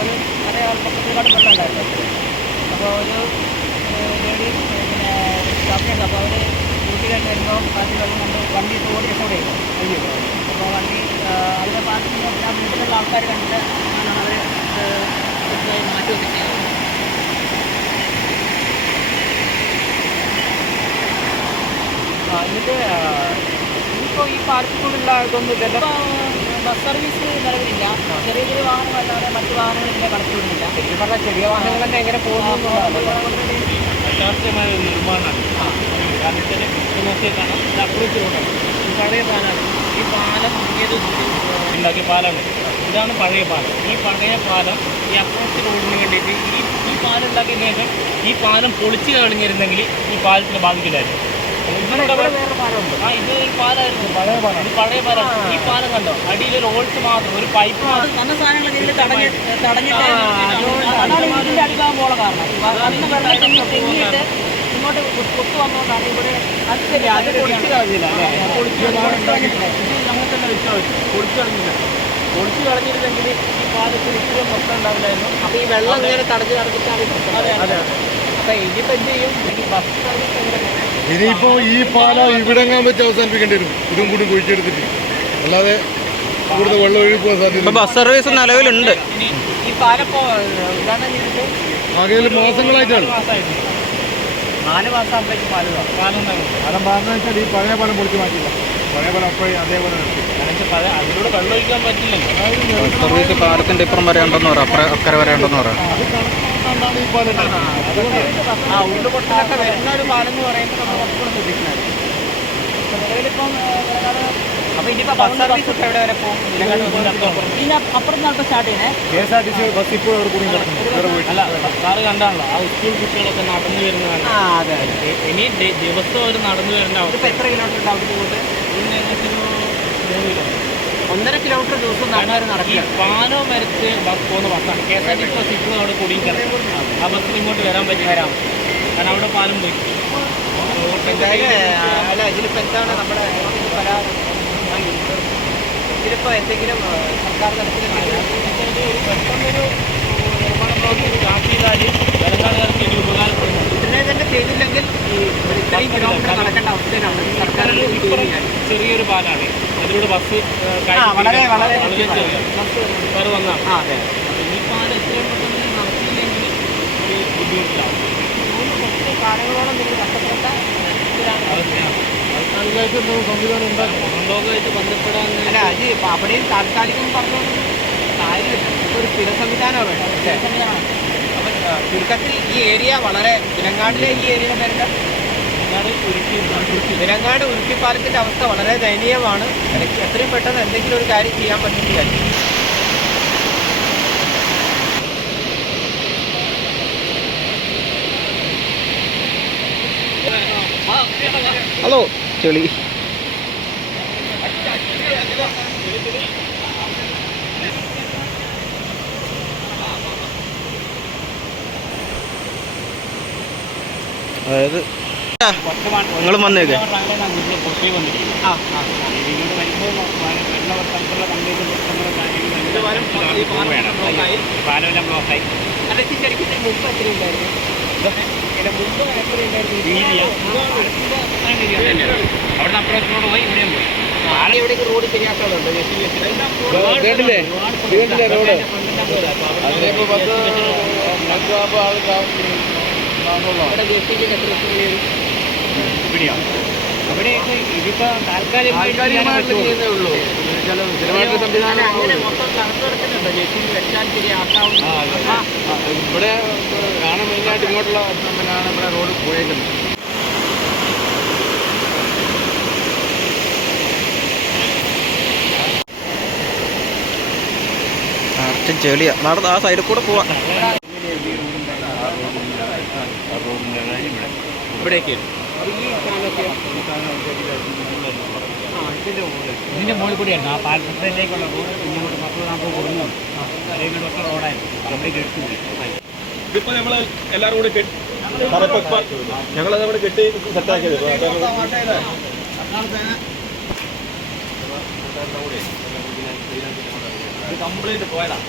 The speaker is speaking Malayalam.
ഒരു പക്കത്തേക്കാട് വെള്ളം ഉണ്ടായിരുന്നു. അപ്പോൾ ഒരു ലേഡി പിന്നെ സ്റ്റാഫിനുണ്ട്. അപ്പോൾ അവർ ഡ്യൂട്ടി കഴിഞ്ഞ് വരുമ്പോൾ ബാക്കി വെള്ളം നമ്മൾ വണ്ടി റോഡ് രക്ഷോടെ ചെയ്യും. അപ്പോൾ വണ്ടി അതിൻ്റെ ബാക്കി ആ വീട്ടിലുള്ള ആൾക്കാർ കണ്ടിട്ട് അവർ മാറ്റി വെച്ചിട്ട് എന്നിട്ട് ഇപ്പോൾ ഈ പാലത്തിലുള്ള ഇതൊന്നും ബസ് സർവീസ് നിലവിലില്ല. ചെറിയ ചെറിയ വാഹനമല്ലാതെ മറ്റു വാഹനങ്ങൾ ഇതിനെ കടത്തി വിടുന്നില്ല. ശരിക്കും പറഞ്ഞാൽ ചെറിയ വാഹനങ്ങൾ തന്നെ എങ്ങനെ പോകുന്നു അശാസ്ത്രീയമായ ഒരു നിർമ്മാണമാണ്. നോക്കിയേക്കാണ് ഇത് അപ്രോച്ച് റോഡാണ്. ഈ പഴയ പാലാണ്. ഈ പാലം ഏത് ഉണ്ടാക്കിയ പാലാണ്. ഇതാണ് പഴയ പാലം. ഈ പഴയ പാലം ഈ അപ്രോച്ച് റോഡിന് വേണ്ടിയിട്ട് ഈ പാലം ഉണ്ടാക്കിയ ശേഷം ഈ പാലം പൊളിച്ച് കളഞ്ഞിരുന്നെങ്കിൽ ഈ പാലത്തിന് ബാധിക്കില്ലായിരുന്നു. വേറെ പാലമുണ്ട്. ഇത് ഒരു പാലമായിരുന്നു. പഴയ പാലം. ഇത് പഴയ പാലം. ഈ പാലം കണ്ടോ, അടിയിലൊരു ഓൾട്ട് മാത്രം, ഒരു പൈപ്പ് മാത്രം. നല്ല സാധനങ്ങൾ ഇതിൽ തടഞ്ഞിട്ട് അടിഭാഗം പോകാൻ കാരണം അന്ന് വെള്ളം തെങ്ങിയിട്ട് ഇങ്ങോട്ട് കൊത്തു വന്നുകൊണ്ടാണ് ഇവിടെ അത് പൊളിച്ച് കളഞ്ഞില്ല. ഞങ്ങൾ തന്നെ വെച്ചാൽ പൊളിച്ച് കളഞ്ഞില്ല. പൊളിച്ച് കളഞ്ഞിരുന്നെങ്കിൽ ഈ പാലത്തിൽ ഇത്രയും മൊത്തം ഉണ്ടാവില്ലായിരുന്നു. അപ്പോൾ ഈ വെള്ളം ഇങ്ങനെ തടഞ്ഞ് തടഞ്ഞിട്ടാണ്. അതെ അതെ. അപ്പോൾ ഇതിപ്പോൾ എന്ത് ചെയ്യും? ഈ ബസ് സർവീസ് എങ്ങനെ? ഇനിയിപ്പോ ഈ പാലം ഇവിടെങ്ങാൻ വെച്ച് അവസാനിപ്പിക്കേണ്ടി വരും. ഇതും കൂടി കുഴിച്ചെടുത്തിട്ട്, അല്ലാതെ കൂടുതൽ വെള്ളം ഒഴുകുവാൻ സാധ്യത. ബസ് സർവീസ് നിലവിലുണ്ട്. ഈ പാലം ഇപ്പോൾ ഉദ്ഘാടനം ചെയ്തിട്ട് ആകെ മാസങ്ങളായിട്ടാണ്. 4 മാസം ആകുമ്പോഴേക്കും പാലം പാലം വെച്ചാൽ ഈ പഴയ പാലം പൊളിച്ച് മാറ്റില്ല. പഴയ പാലം അപ്പോഴും അതേപോലെ നിർത്തി. അതിലൂടെ വെള്ളം ഒഴിക്കാൻ പറ്റില്ലല്ലോ. ബസ് സർവീസ് പാലത്തിന്റെ ഇപ്പുറം വരെ ഉണ്ടെന്ന് പറയാം, അക്കരെ വരെ ഉണ്ടെന്ന് പറയാം. ഈ പാലം ഉരുൾപൊട്ടലൊക്കെ വരുന്ന ഒരു പാലം എന്ന് പറയുമ്പോൾ നമ്മൾ കുറച്ചുകൂടെ ശ്രദ്ധിക്കുന്നത്. നിലവിലിപ്പം അപ്പോൾ ഇനിയിപ്പോൾ ബസ് സർവീസ് ഒക്കെ എവിടെ വരെ പോകും? ഇതിന് അപ്പുറത്ത് നിന്നൊക്കെ സ്റ്റാർട്ട് ചെയ്യണേ. KSRTC ബസ് ഇപ്പോൾ അവിടെ കൂടി കിടക്കുന്നു. അല്ല, സാറ് കണ്ടാണല്ലോ ആ സ്കൂൾ കുട്ടികളൊക്കെ നടന്നു വരുന്നതാണ്. അതെ. ഇനി ദിവസം അവർ നടന്നു വരേണ്ട അവസ്ഥ. ഇതിപ്പോൾ എത്ര കിലോമീറ്റർ ഉണ്ട് അവിടെ പോകുന്നത്? ഇന്ന് ഏകദേശം ഒരു 1.5 കിലോമീറ്റർ ദിവസം നടക്കുക. പാലോ വരച്ച് പോകുന്ന ബസ്സാണ്. KSRTC ബസ് ഇപ്പോഴും അവിടെ കൂടിയും കിടക്കും. ആ ബസ്സിൽ ഇങ്ങോട്ട് വരാൻ പറ്റി കാരണം അവിടെ പാലം പോയി. അല്ല, ഇതിലിപ്പോൾ എന്താണ് നമ്മുടെ പരാതി? ഇതിലിപ്പോൾ എന്തെങ്കിലും സർക്കാർ തലത്തിൽ പെട്ടെന്നൊരു നിർമ്മാണ പ്രവൃത്തി സ്റ്റാർട്ട് ചെയ്താൽ ജനങ്ങാളുകാർക്ക് ഇത് ഉപകാരപ്പെടുന്നുണ്ട്. ഇതിനെ തന്നെ ചെയ്തില്ലെങ്കിൽ ഇത്രയും കിലോമീറ്റർ നടക്കേണ്ട അവസ്ഥയിലാണ് സർക്കാർ. ചെറിയൊരു പാലാണ്. അതിലൂടെ ബസ് വളരെ വേറെ വന്നാണ്. അതെ. ഈ പാലം എത്രയും പെട്ടെന്ന് നടത്തിയില്ലെങ്കിൽ ഒരു ബുദ്ധിമുട്ടിലാണ്. കാലങ്ങളോളം നിങ്ങൾ കഷ്ടപ്പെട്ട സംവിധാനം ഉണ്ടാക്കും. പുറംലോകമായിട്ട് ബന്ധപ്പെടാൻ അല്ല, അത് അവിടെയും താൽക്കാലികം പറഞ്ഞുകൊണ്ട് കാര്യമില്ല. ഒരു സ്ഥിര സംവിധാനമാണ് വേണ്ടത്. അപ്പം ചുരുക്കത്തിൽ ഈ ഏരിയ വളരെ വിലങ്ങാടിലെ ഈ ഏരിയയുടെ പേരുടെ വിലങ്ങാട് ഉരുട്ടിപ്പാലത്തിൻ്റെ അവസ്ഥ വളരെ ദയനീയമാണ്. എത്രയും പെട്ടെന്ന് എന്തെങ്കിലും ഒരു കാര്യം ചെയ്യാൻ പറ്റുന്നില്ല. ഹലോ ചെളി. അതായത് നിങ്ങളും വന്നേക്കെ പാലെല്ലാം ബ്ലോക്കായി. അതൊക്കെ ശരിക്കും മുമ്പ് എത്ര ഉണ്ടായിരുന്നു? അവിടെ അപ്പുറത്തോട് പോയി ഇവിടെയും പോയി. എവിടെയൊക്കെ റോഡ് ശരിയാക്കാറുണ്ട്? കേട്ടില്ലേ റോഡ് അതിലേക്ക് ഇവിടെയോ? അവിടെയൊക്കെ ഇതിപ്പോൾ താൽക്കാലികമായിട്ട് ഉള്ളൂ. സംവിധാനം അങ്ങനെ മൊത്തം തകർന്നു കിടക്കുന്നുണ്ടോ? ജെസിബി വെച്ചാൽ ശരിയാക്കാവുന്ന ഇവിടെ കാണാൻ മെയിനായിട്ട് ഇങ്ങോട്ടുള്ള നമ്മുടെ റോഡ് പോയേക്കുന്നത്. ചെളിയാ നടന്ന് ആ സൈഡിൽ കൂടെ പോവാം. ഇവിടേക്ക് ഇതിൻ്റെ മുകളിൽ കൂടിയായിരുന്നു ആ പാലത്തിലേക്കുള്ള റോഡ്. ഇങ്ങോട്ട് 40-40 കൊടുങ്ങും അതിനോടൊക്കെ റോഡായിരുന്നു. അവിടേക്ക് എടുത്തുപോയി. ഇതിപ്പോൾ നമ്മൾ എല്ലാവരും കൂടി ഞങ്ങളതവിടെ കെട്ടി സെറ്റാക്കിയത് കംപ്ലീറ്റ് പോയതാണ്.